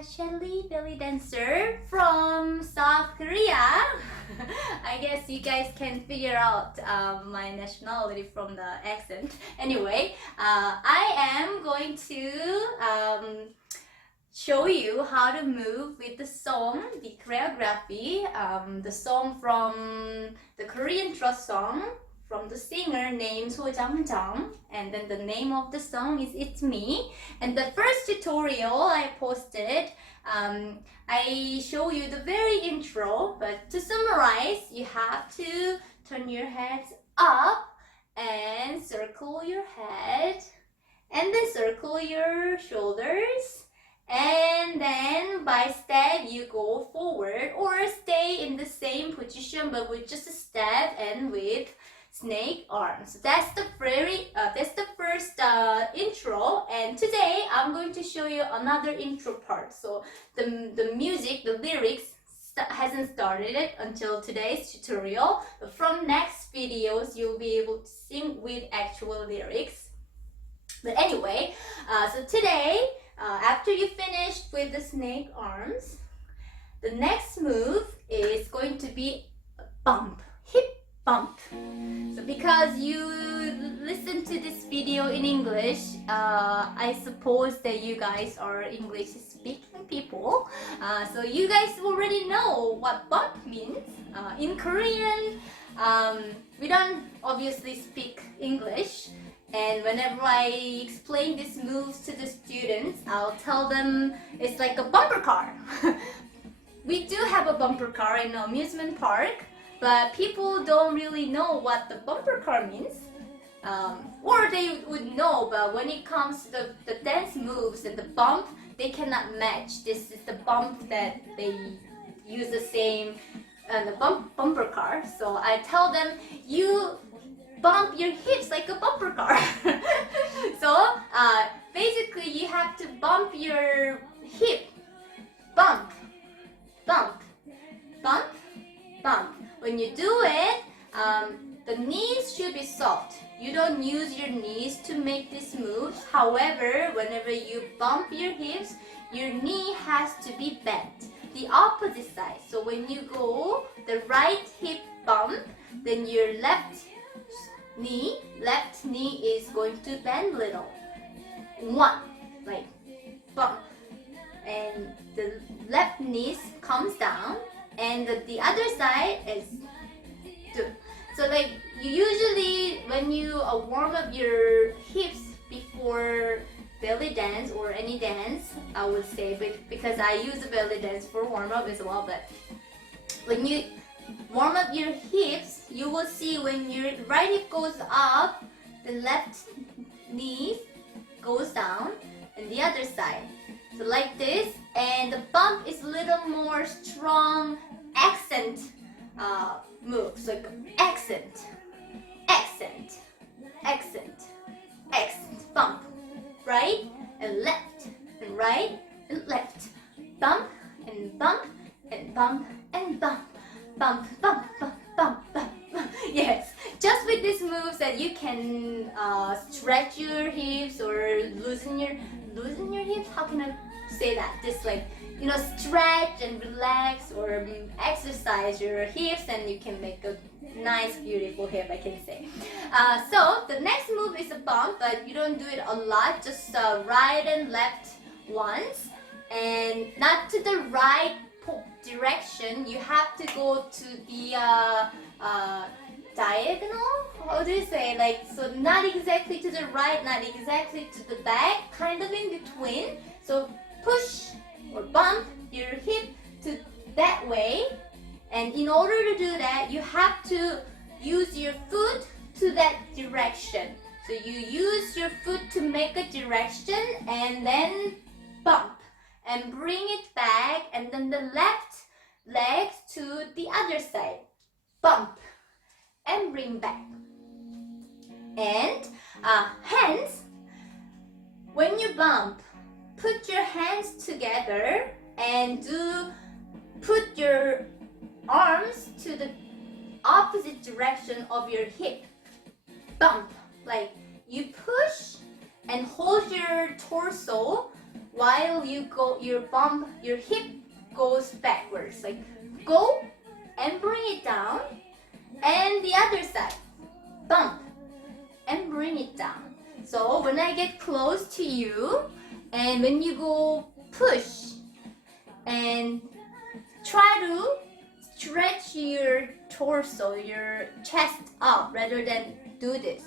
Natasha Bellydancer from South Korea. I guess you guys can figure out my nationality from the accent. Anyway, I am going to show you how to move with the song, the choreography, the song from the Korean trot song from the singer named So Jang, and then the name of the song is It's Me. And the first tutorial I posted, I show you the very intro, but to summarize, you have to turn your heads up and circle your head, and then circle your shoulders, and then by step you go forward or stay in the same position but with just a step and with snake arms. So that's the first intro, and today I'm going to show you another intro part. So the music, the lyrics hasn't started it until today's tutorial, but from next videos you'll be able to sing with actual lyrics. But anyway, so today after you finished with the snake arms, the next move is going to be a bump, hip bump. So because you listen to this video in English, I suppose that you guys are English speaking people, so you guys already know what bump means. In Korean, we don't obviously speak English, and whenever I explain these moves to the students, I'll tell them it's like a bumper car. We do have a bumper car in an amusement park, but people don't really know what the bumper car means. Or they would know, but when it comes to the dance moves and the bump, they cannot match. This is the bump that they use the same the bumper car. So I tell them, you bump your hips like a bumper car. So basically you have to bump your hip. Bump, bump, bump, bump. When you do it, the knees should be soft. You don't use your knees to make this move. However, whenever you bump your hips, your knee has to be bent. The opposite side. So when you go the right hip bump, then your left knee is going to bend little. One, like bump. And the left knee comes down, and the other side is two. So like you usually, when you warm up your hips before belly dance or any dance, I would say, but because I use a belly dance for warm up as well, but when you warm up your hips, you will see when your right hip goes up, the left knee goes down, and the other side. So like this, and the bump is a little more strong accent moves, like accent, accent, accent, accent, bump, right and left, and right and left, bump and bump and bump and bump, bump, bump, bump, bump, bump, bump. Yes, just with these moves that you can stretch your hips or loosen your hips. How can I say that? Just like, you know, stretch and relax or exercise your hips, and you can make a nice beautiful hip, I can say. So the next move is a bump, but you don't do it a lot, just right and left once, and not to the right direction. You have to go to the diagonal, how do you say, like, so not exactly to the right, not exactly to the back, kind of in between. So push or bump your hip to that way, and in order to do that, you have to use your foot to that direction. So you use your foot to make a direction, and then bump and bring it back, and then the left leg to the other side, bump and bring back. And hands, when you bump, put your hands together and put your arms to the opposite direction of your hip. Bump, like you push and hold your torso while you go, your hip goes backwards. Like go and bring it down, and the other side, bump and bring it down. So when I get close to you, and when you go push, and try to stretch your torso, your chest up rather than do this.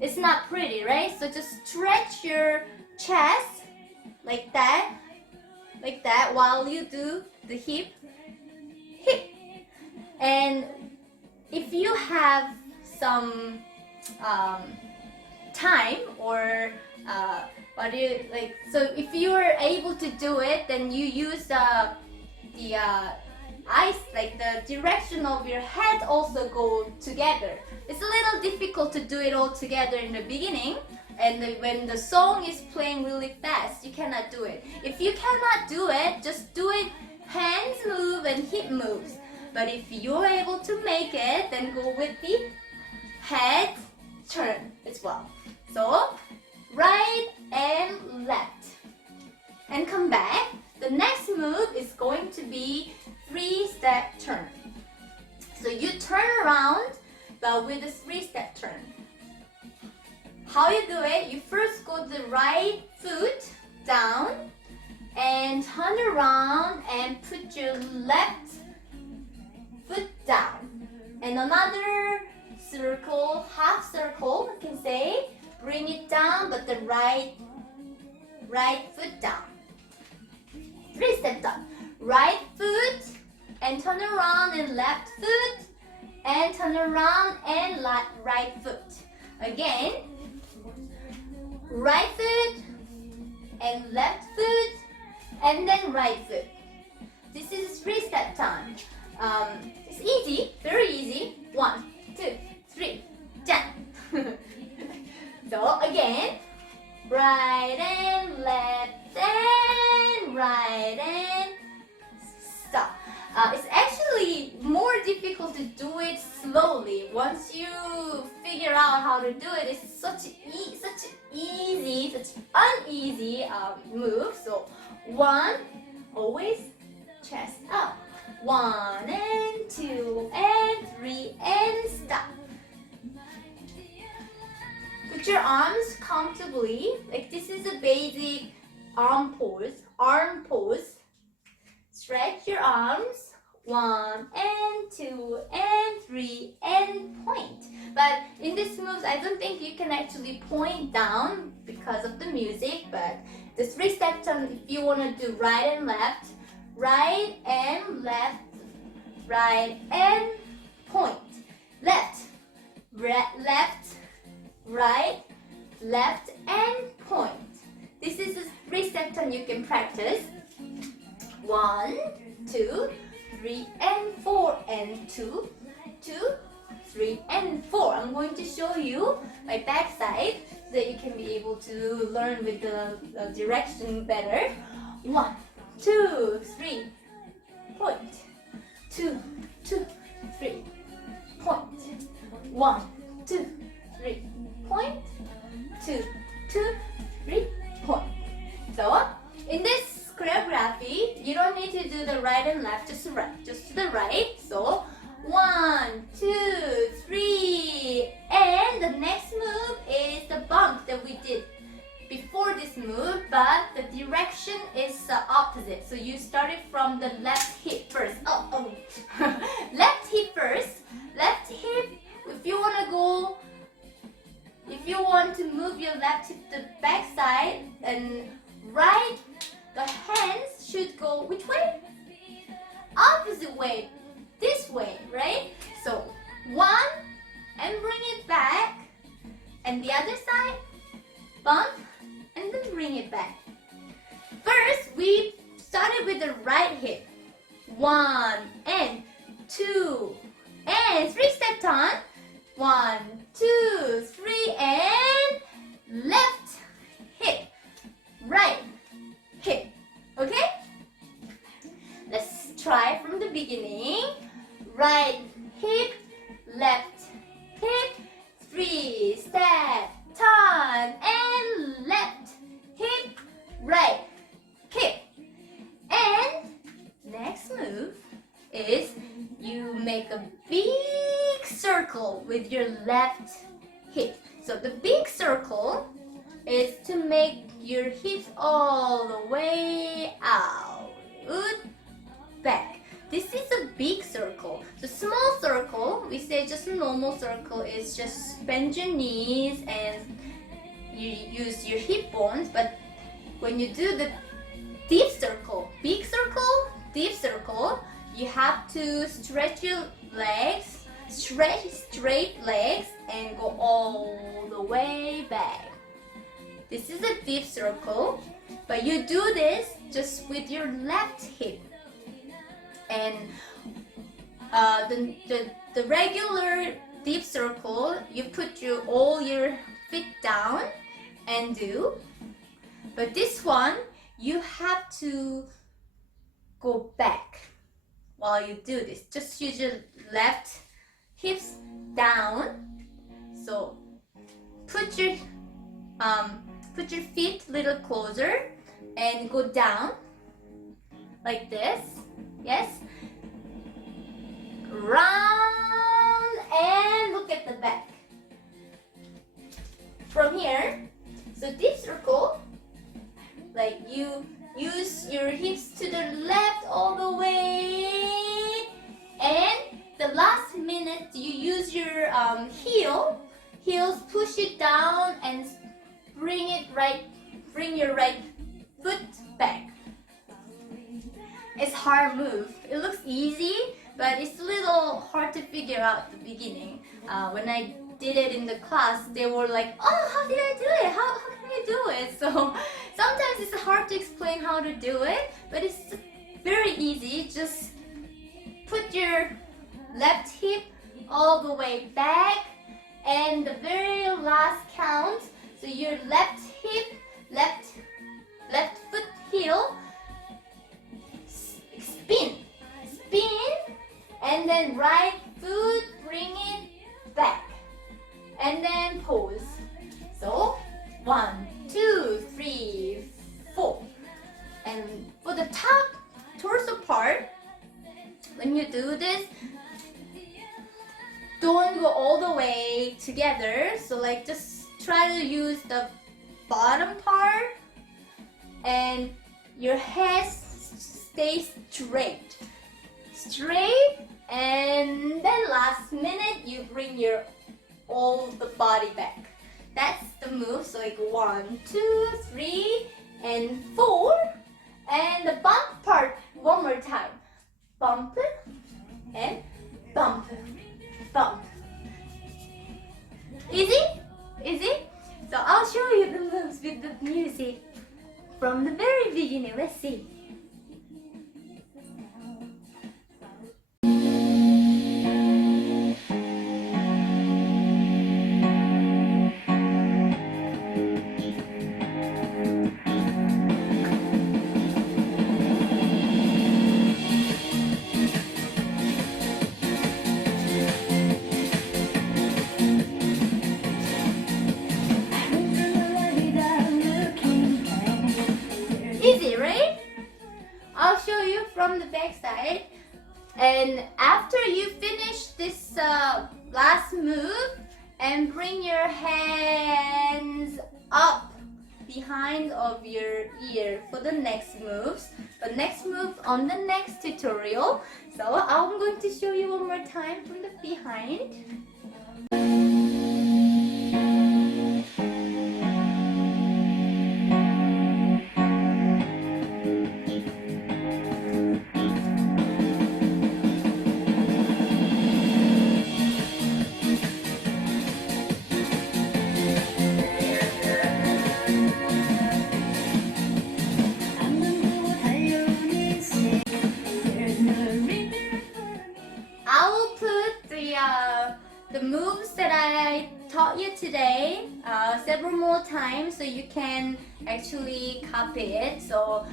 It's not pretty, right? So just stretch your chest like that while you do the hip. And if you have some time or so if you are able to do it, then you use the eyes, like the direction of your head also go together. It's a little difficult to do it all together in the beginning, and when the song is playing really fast, you cannot do it. If you cannot do it, just do it hands move and hip moves. But if you're able to make it, then go with the head turn as well. So right and left and come back. The next move is going to be 3-step turn. So you turn around but with a 3-step turn. How you do it? You first go the right foot down and turn around and put your left foot down. And another circle, half circle, you can say, bring it down but the right foot down. 3-step down. Right foot and turn around, and left foot and turn around and right foot. Again, right foot and left foot and then right foot. This is 3-step time. It's easy, very easy. 1, 2, 3, jump. So again, right and left and right and stop. It's actually more difficult to do it slowly. Once you figure out how to do it, it's such easy, such uneasy move. So 1, always chest up. 1 and 2 and 3 and stop. Put your arms comfortably, like this is a basic arm pose. Stretch your arms, 1 and 2 and 3 and point. But in this move, I don't think you can actually point down because of the music, but the 3-step turn, if you want to do right and left, right and left, right and point. Left, left, right, left and point. This is a 3-step turn you can practice. 1, 2, 3 and 4 and 2, 2, 3 and 4. I'm going to show you my back side so that you can be able to learn with the direction better. 1, 2, 3, point. 2, 2, 3, point. 1, 2, 3, point. 2, 2, 3, point. So in this choreography, you don't need to do the right and left, just to the right. So 1, 2, 3, and the next move is the bump that we did before this move, but the direction is the opposite. So you started from the left hip first. Left hip first. Left hip. If you want to move your left hip to the back side, and right, the hands should go which way? Opposite way. This way, right? So 1 and bring it back, and the other side, bump and then bring it back. First, we started with the right hip. 1 and 2 and 3-step turn. 1, 2, 3 and left hip, right hip. Okay? Let's try from the beginning. Right hip, left hip, 3-step turn and left hip, right hip. So the big circle is to make your hips all the way out, back. This is a big circle. The small circle, we say just a normal circle, is just bend your knees and you use your hip bones. But when you do the deep circle, big circle, deep circle, you have to stretch your legs, stretch straight legs and go all the way back. This is a deep circle, but you do this just with your left hip. And the regular deep circle, you put all your feet down and do. But this one, you have to go back while you do this. Just use your left hips down. So put your feet a little closer and go down like this. Yes. Round and look at the back. From here, so deep circle, like you use your hips to the left all the way, and the last minute you use your heels push it down and bring your right foot back. It's hard move. It looks easy, but it's a little hard to figure out at the beginning. When I did it in the class, they were like, "Oh, how did I do it? How can I do it?" So sometimes it's hard to explain how to do it, but it's very easy. Just put your left hip all the way back, and the very last count. So your left hip, left foot heel. Spin, and then right foot, bring it back, and then pause. So 1, 2, 3, 4. And for the top torso part, when you do this, don't go all the way together. So like just try to use the bottom part, and your head stay straight, and then last minute you bring your all the body back. That's the move. So like 1, 2, 3, and 4, and the bump part one more time. Bump and bump, bump. Easy? So I'll show you the moves with the music from the very beginning. Let's see. Easy, right? I'll show you from the back side. And after you finish this last move, and bring your hands up behind of your ear for the next moves. The next move on the next tutorial. So I'm going to show you one more time from the behind. The moves that I taught you today several more times, so you can actually copy it. So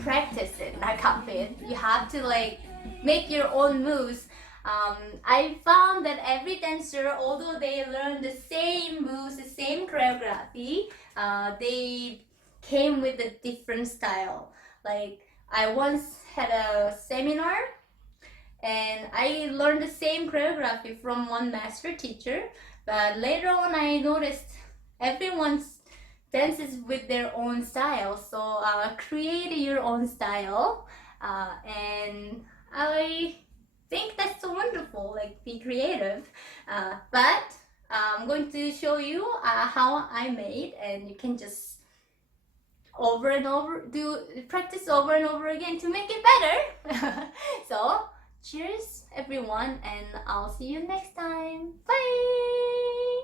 practice it, not copy it. You have to like make your own moves. I found that every dancer, although they learn the same moves, the same choreography, they came with a different style. Like I once had a seminar and I learned the same choreography from one master teacher, But later on I noticed everyone's dances with their own style, so create your own style, and I think that's so wonderful, like be creative. But I'm going to show you how I made, and you can just over and over practice over and over again to make it better. So cheers everyone, and I'll see you next time. Bye.